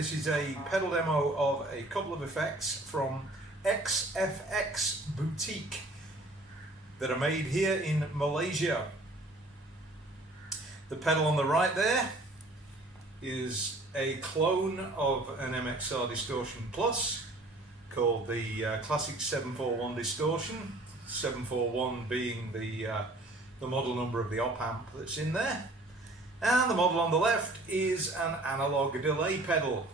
This is a pedal demo of a couple of effects from XFX Boutique that are made here in Malaysia. The pedal on the right there is a clone of an MXR Distortion Plus called the Classic 741 Distortion, 741 being the model number of the op amp that's in there. And the model on the left is an analog delay pedal.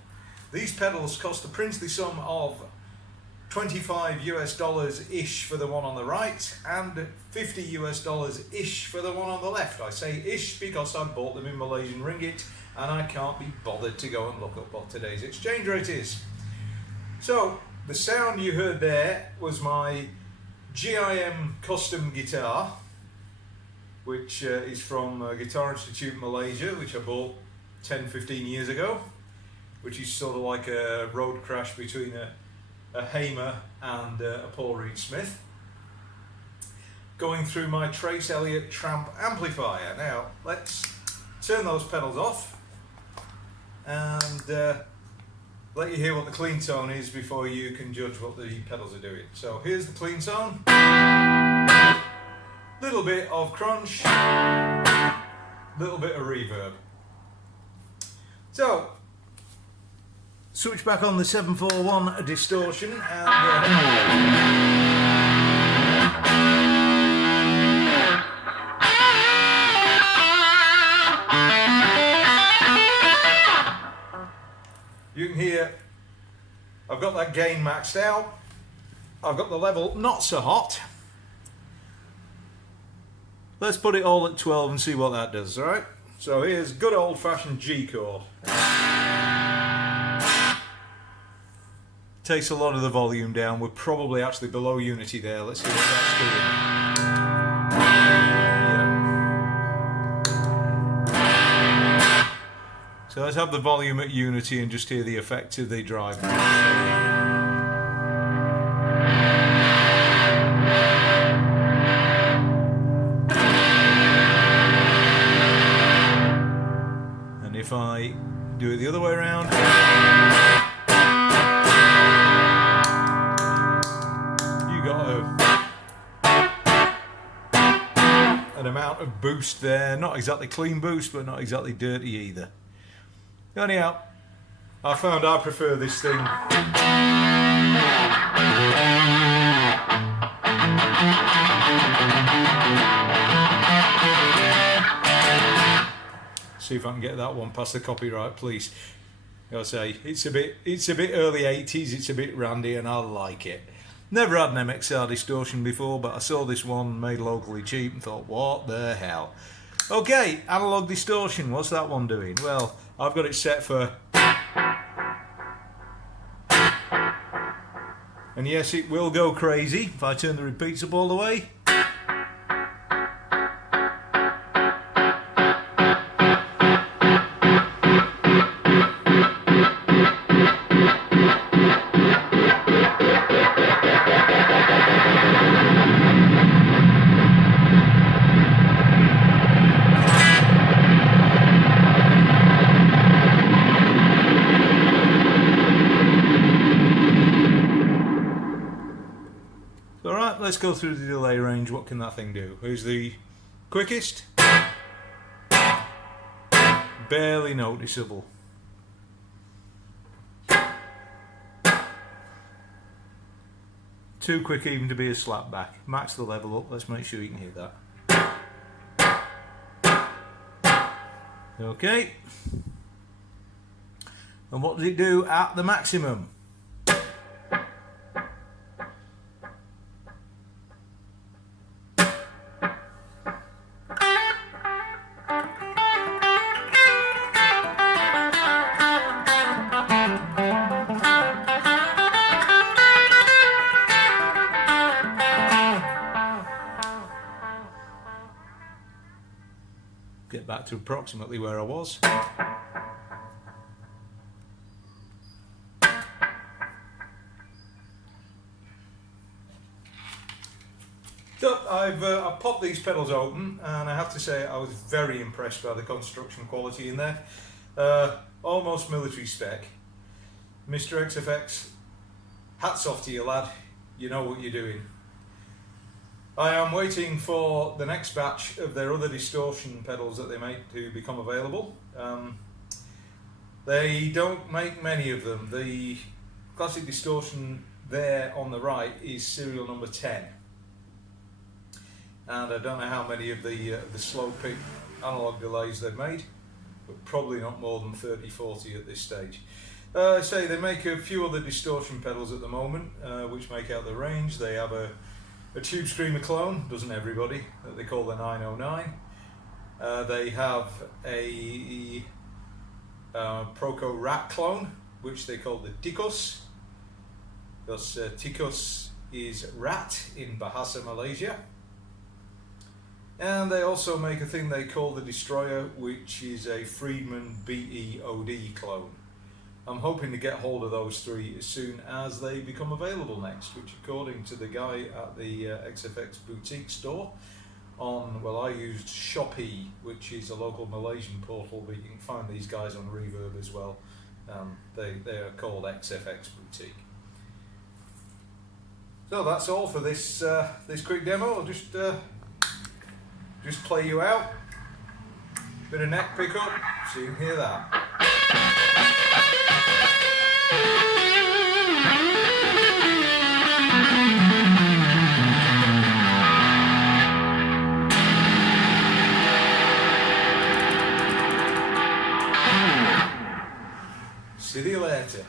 These pedals cost the princely sum of $25 US-ish for the one on the right and $50 US-ish for the one on the left. I say ish because I bought them in Malaysian ringgit and I can't be bothered to go and look up what today's exchange rate is. So the sound you heard there was my GIM custom guitar, which is from Guitar Institute Malaysia, which I bought 10-15 years ago, which is sort of like a road crash between a Hamer and a Paul Reed Smith, going through my Trace Elliott Tramp amplifier. Now let's turn those pedals off and let you hear what the clean tone is before you can judge what the pedals are doing. So here's the clean tone. Little bit of crunch, little bit of reverb. So, switch back on the 741 distortion and you can hear I've got that gain maxed out. I've got the level not so hot. Let's put it all at 12 and see what that does, alright? So here's good old-fashioned G chord. Takes a lot of the volume down. We're probably actually below unity there. Let's see what that's doing. Yeah. So let's have the volume at unity and just hear the effect of the drive. If I do it the other way around, you got an amount of boost there, not exactly clean boost but not exactly dirty either. Anyhow, I found I prefer this thing. See if I can get that one past the copyright police. I'll say it's a bit early 80s, it's a bit randy and I like it. Never had an MXR Distortion before, but I saw this one made locally cheap and thought, what the hell? Okay, analog distortion, what's that one doing? Well, I've got it set for, and yes, it will go crazy if I turn the repeats up all the way. Alright, let's go through the delay range. What can that thing do? Who's the quickest? Barely noticeable. Too quick even to be a slapback. Max the level up, let's make sure you can hear that. Okay. And what does it do at the maximum? Get back to approximately where I was. So I've popped these pedals open, and I have to say I was very impressed by the construction quality in there. Almost military spec. Mr. XFX, hats off to you, lad. You know what you're doing. I am waiting for the next batch of their other distortion pedals that they make to become available. They don't make many of them. The classic distortion there on the right is serial number 10. And I don't know how many of the Slowpick analog delays they've made, but probably not more than 30-40 at this stage. I say they make a few other distortion pedals at the moment, which make out the range. They have a Tube Screamer clone, doesn't everybody, that they call the 909. They have a Proco Rat clone, which they call the Tikus, because Tikus is rat in Bahasa, Malaysia. And they also make a thing they call the Destroyer, which is a Friedman BEOD clone. I'm hoping to get hold of those three as soon as they become available next, which according to the guy at the XFX Boutique store on, well, I used Shopee, which is a local Malaysian portal, but you can find these guys on Reverb as well. They are called XFX Boutique. So that's all for this this quick demo. I'll just play you out. Bit of neck pickup, so you can hear that. See you later.